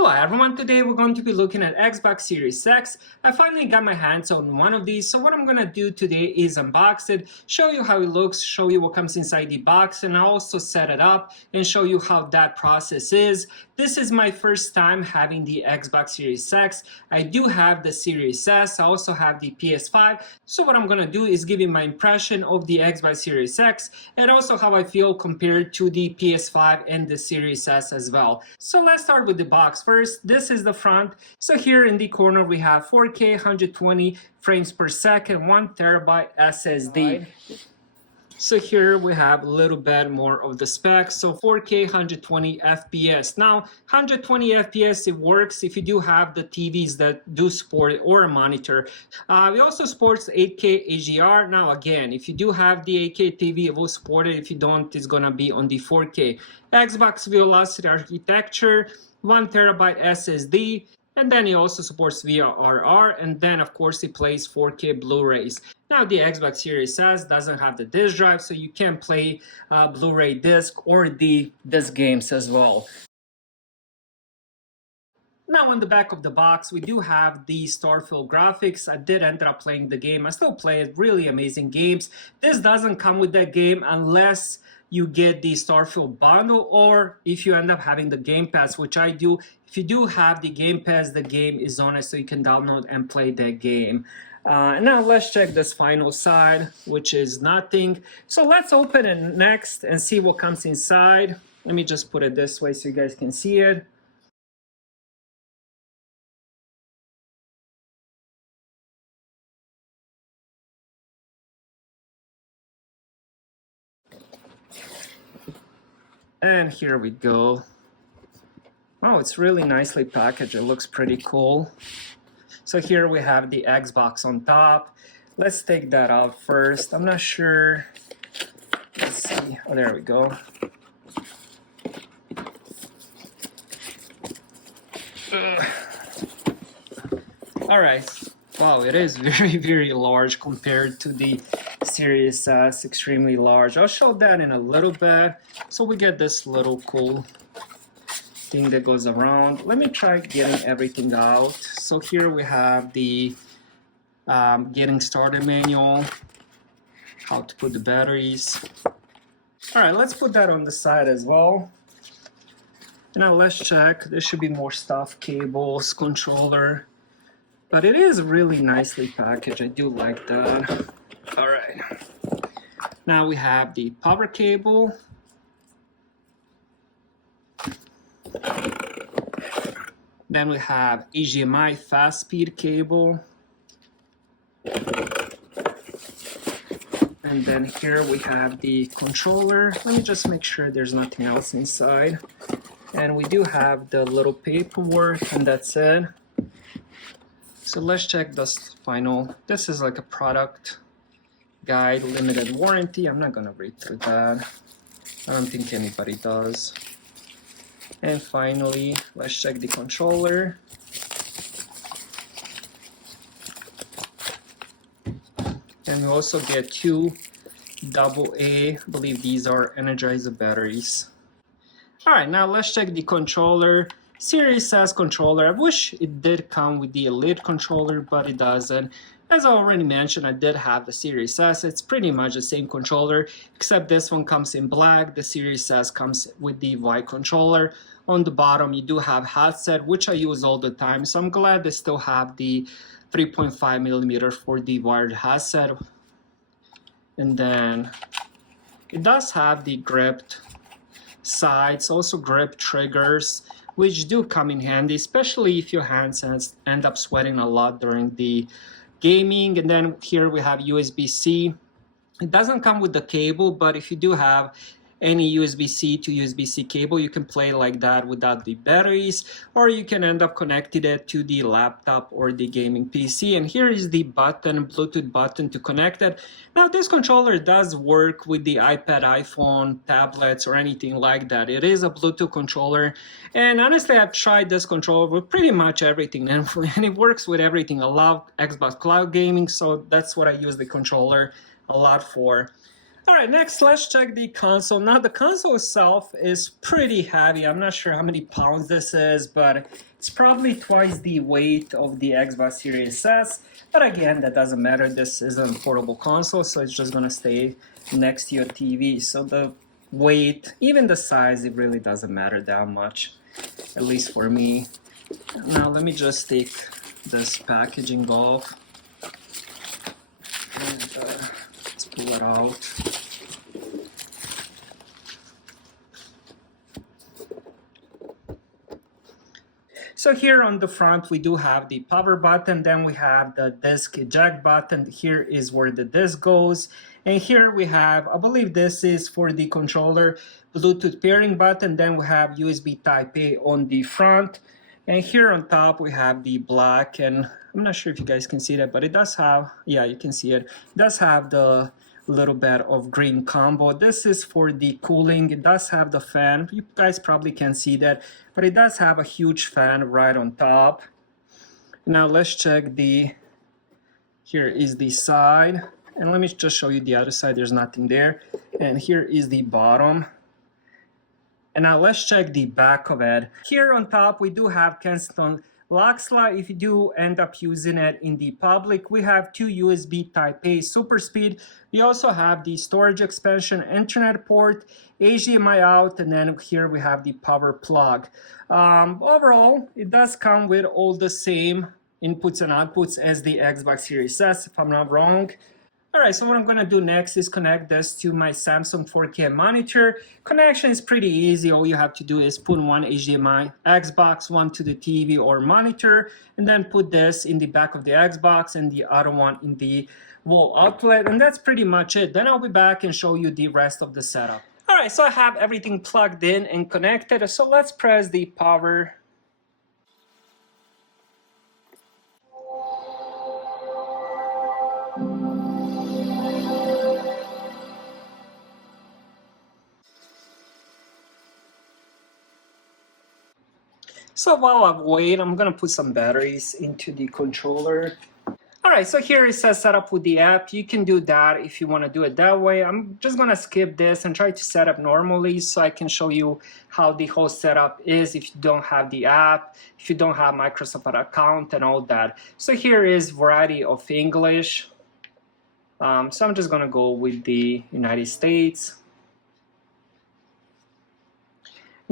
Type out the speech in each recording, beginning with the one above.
Hello everyone, today we're going to be looking at Xbox Series X. I finally got my hands on one of these, so what I'm going to do today is unbox it, show you how it looks, show you what comes inside the box, and I'll also set it up and show you how that process is. This is my first time having the Xbox Series X. I do have the Series S, I also have the PS5, so what I'm going to do is give you my impression of the Xbox Series X and also how I feel compared to the PS5 and the Series S as well. So let's start with the box first. This is the front. So here in the corner we have 4K 120 frames per second, 1 terabyte SSD. So here we have a little bit more of the specs. So 4K 120 FPS. Now 120 FPS, it works if you do have the TVs that do support it or a monitor. It also supports 8K HDR. Now again, if you do have the 8K TV, it will support it. If you don't, it's gonna be on the 4K. Xbox Velocity architecture, 1 terabyte SSD. And then it also supports VRR, and then of course it plays 4K Blu-rays. Now the Xbox Series S doesn't have the disc drive, so you can play Blu-ray disc or the disc games as well. Now on the back of the box, we do have the Starfield graphics. I did end up playing the game. I still play it, really amazing games. This doesn't come with that game unless you get the Starfield bundle or if you end up having the Game Pass, which I do. If you do have the Game Pass, the game is on it, so you can download and play that game. And now let's check this final side, which is nothing. So let's open it next and see what comes inside. Let me just put it this way so you guys can see it. And here we go. Oh, it's really nicely packaged. It looks pretty cool. So here we have the Xbox on top. Let's take that out first. I'm not sure. Let's see. Oh, there we go. All right. Wow, it is very, very large compared to the Series S, extremely large. I'll show that in a little bit. So we get this little cool thing that goes around. Let me try getting everything out. So here we have the getting started manual, how to put the batteries. All right, let's put that on the side as well. Now let's check. There should be more stuff, cables, controller. But it is really nicely packaged. I do like that. All right. Now we have the power cable. Then we have HDMI fast speed cable. And then here we have the controller. Let me just make sure there's nothing else inside. And we do have the little paperwork, and that's it. So let's check this final. This is like a product guide, limited warranty. I'm not gonna read through that. I don't think anybody does. And finally, let's check the controller. And we also get two AA, I believe these are Energizer batteries. All right, now let's check the controller. Series S controller. I wish it did come with the Elite controller, but it doesn't. As I already mentioned, I did have the Series S. It's pretty much the same controller, except this one comes in black. The Series S comes with the white controller. On the bottom, you do have headset, which I use all the time. So I'm glad they still have the 3.5 millimeter for the wired headset. And then it does have the gripped sides, also grip triggers, which do come in handy, especially if your hands end up sweating a lot during the gaming. And then here we have USB-C. It doesn't come with the cable, but if you do have any USB-C to USB-C cable, you can play like that without the batteries, or you can end up connecting it to the laptop or the gaming PC. And here is the button, Bluetooth button to connect it. Now this controller does work with the iPad, iPhone, tablets, or anything like that. It is a Bluetooth controller, and honestly I've tried this controller with pretty much everything, and it works with everything. I love Xbox Cloud Gaming, so that's what I use the controller a lot for. All right, next let's check the console. Now the console itself is pretty heavy. I'm not sure how many pounds this is, but it's probably twice the weight of the Xbox Series S. But again, that doesn't matter. This is a portable console, so it's just gonna stay next to your TV. So the weight, even the size, it really doesn't matter that much, at least for me. Now let me just take this packaging off. And, let's pull it out. So here on the front we do have the power button, then we have the disc eject button. Here is where the disc goes, and here we have, I believe this is for the controller, Bluetooth pairing button. Then we have USB Type A on the front, and here on top we have the black, and I'm not sure if you guys can see that, but it does have, yeah, you can see it. It does have the little bit of green combo. This is for the cooling. It does have the fan. You guys probably can't see that, but it does have a huge fan right on top. Now let's check the, here is the side, and let me just show you the other side. There's nothing there. And here is the bottom. And now let's check the back of it. Here on top we do have Kensington lock slot. If you do end up using it in the public, we have two USB Type A super speed. We also have the storage expansion, Ethernet port, HDMI out, and then here we have the power plug. Overall, it does come with all the same inputs and outputs as the Xbox Series S, if I'm not wrong. All right, so what I'm gonna do next is connect this to my Samsung 4K monitor. Connection is pretty easy. All you have to do is put one HDMI Xbox, one to the TV or monitor, and then put this in the back of the Xbox and the other one in the wall outlet, and that's pretty much it. Then I'll be back and show you the rest of the setup. All right, so I have everything plugged in and connected, so let's press the power. So while I wait, I'm gonna put some batteries into the controller. All right, so here it says set up with the app. You can do that if you wanna do it that way. I'm just gonna skip this and try to set up normally so I can show you how the whole setup is if you don't have the app, if you don't have Microsoft account and all that. So here is variety of English. So I'm just gonna go with the United States.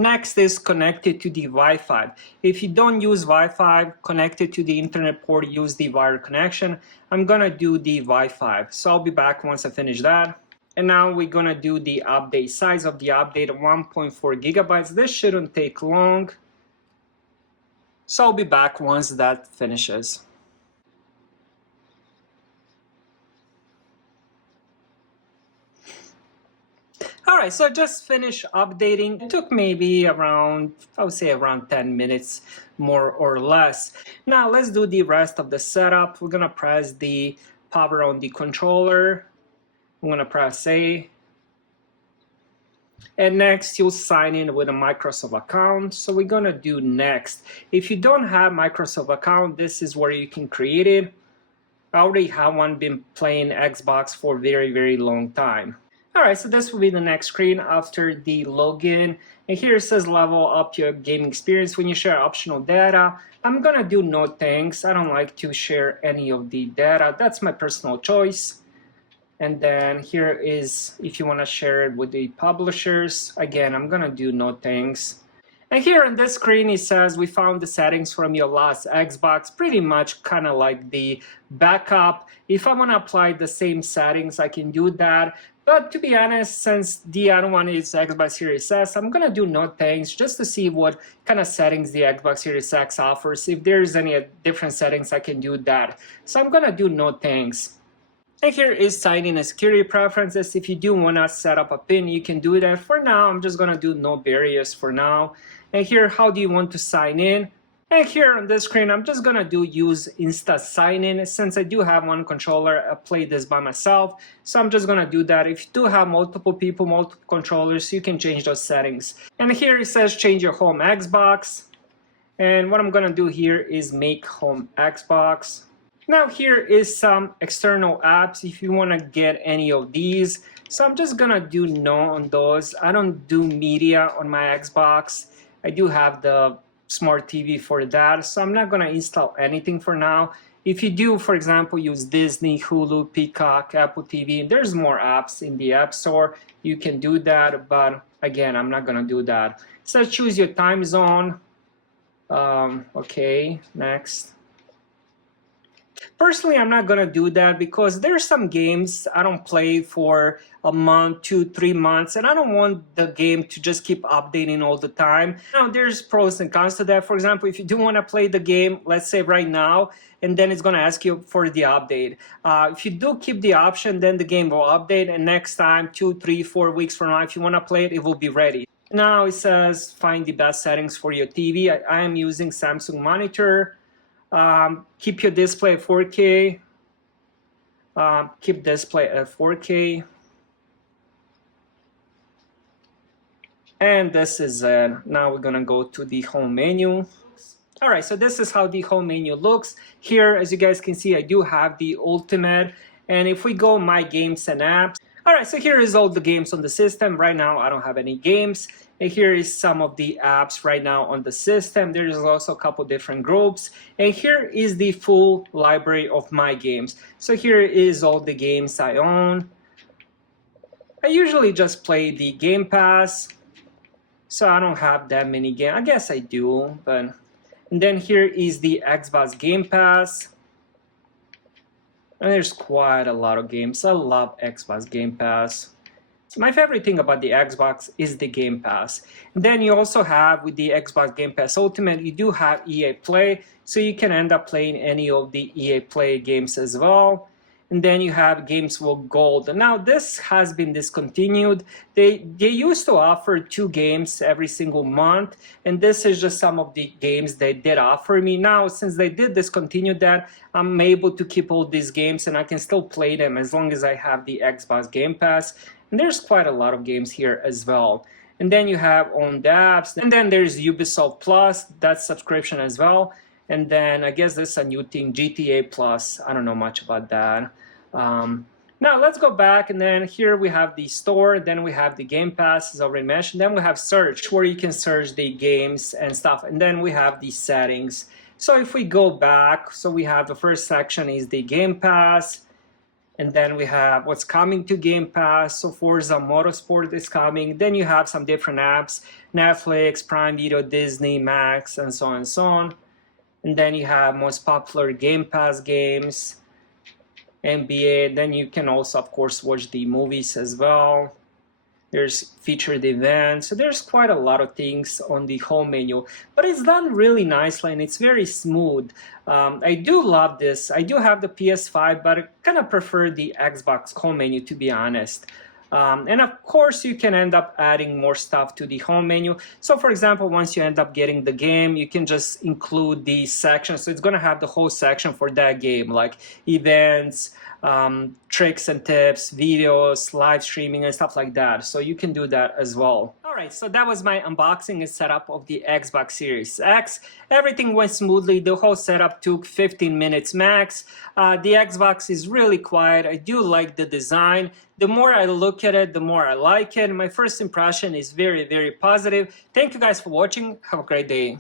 Next is connected to the Wi-Fi. If you don't use Wi-Fi, connected to the internet port, use the wire connection. I'm gonna do the Wi-Fi. So I'll be back once I finish that. And now we're gonna do the update. Size of the update, 1.4 gigabytes. This shouldn't take long. So I'll be back once that finishes. All right, so I just finished updating. It took maybe around, I would say around 10 minutes, more or less. Now let's do the rest of the setup. We're gonna press the power on the controller. I'm gonna press A. And next, you'll sign in with a Microsoft account. So we're gonna do next. If you don't have Microsoft account, this is where you can create it. I already have one, been playing Xbox for a very, very long time. All right, so this will be the next screen after the login. And here it says level up your gaming experience when you share optional data. I'm gonna do no thanks. I don't like to share any of the data. That's my personal choice. And then here is if you wanna share it with the publishers. Again, I'm gonna do no thanks. And here on this screen, it says we found the settings from your last Xbox, pretty much kind of like the backup. If I want to apply the same settings, I can do that. But to be honest, since the other one is Xbox Series S, I'm going to do no thanks just to see what kind of settings the Xbox Series X offers. If there's any different settings, I can do that. So I'm going to do no thanks. And here is sign in and security preferences. If you do want to set up a PIN, you can do that. For now, I'm just going to do no barriers for now. And here, how do you want to sign in? And here on this screen, I'm just gonna do use Insta sign in. Since I do have one controller, I play this by myself. So I'm just gonna do that. If you do have multiple people, multiple controllers, you can change those settings. And here it says change your home Xbox. And what I'm gonna do here is make home Xbox. Now here is some external apps if you want to get any of these. So I'm just gonna do no on those. I don't do media on my Xbox. I do have the smart TV for that, so I'm not gonna install anything for now. If you do, for example, use Disney, Hulu, Peacock, Apple TV, there's more apps in the App Store. You can do that, but again, I'm not gonna do that. So choose your time zone. Okay, next. Personally, I'm not gonna do that because there's some games I don't play for a month, 2-3 months, and I don't want the game to just keep updating all the time. Now, there's pros and cons to that. For example, if you do want to play the game, let's say right now, and then it's gonna ask you for the update. If you do keep the option, then the game will update, and next time, 2-3-4 weeks from now, if you want to play it, it will be ready. Now it says find the best settings for your TV. I am using Samsung monitor. Keep your display at 4K. Keep display at 4K. And this is it. Now we're gonna go to the home menu. All right, so this is how the home menu looks. Here, as you guys can see, I do have the Ultimate. And if we go My Games and Apps, all right, so here is all the games on the system. Right now, I don't have any games. And here is some of the apps right now on the system. There is also a couple different groups. And here is the full library of my games. So here is all the games I own. I usually just play the Game Pass. So I don't have that many games. I guess I do, but... And then here is the Xbox Game Pass. And there's quite a lot of games. I love Xbox Game Pass. So my favorite thing about the Xbox is the Game Pass. And then you also have, with the Xbox Game Pass Ultimate, you do have EA Play. So you can end up playing any of the EA Play games as well. And then you have Games with Gold. Now this has been discontinued. They used to offer 2 games every single month, and this is just some of the games they did offer me. Now, since they did discontinue that, I'm able to keep all these games and I can still play them as long as I have the Xbox Game Pass. And there's quite a lot of games here as well. And then you have owned apps, and then there's Ubisoft Plus, that's subscription as well. And then I guess there's a new thing, GTA Plus. I don't know much about that. Now let's go back, and then here we have the store, then we have the Game Pass, as already mentioned, then we have search, where you can search the games and stuff, and then we have the settings. So if we go back, so we have the first section is the Game Pass, and then we have what's coming to Game Pass. So Forza Motorsport is coming. Then you have some different apps, Netflix, Prime Video, Disney, Max, and so on and so on. And then you have most popular Game Pass games, NBA. Then you can also, of course, watch the movies as well. There's featured events. So there's quite a lot of things on the home menu, but it's done really nicely and it's very smooth. I do love this. I do have the PS5, but I kind of prefer the Xbox home menu, to be honest. And of course, you can end up adding more stuff to the home menu. So for example, once you end up getting the game, you can just include the section. So it's going to have the whole section for that game, like events, tricks and tips, videos, live streaming, and stuff like that. So you can do that as well. Alright, so that was my unboxing and setup of the Xbox Series X. Everything went smoothly. The whole setup took 15 minutes max. The Xbox is really quiet. I do like the design. The more I look at it, the more I like it. My first impression is very, very positive. Thank you guys for watching. Have a great day.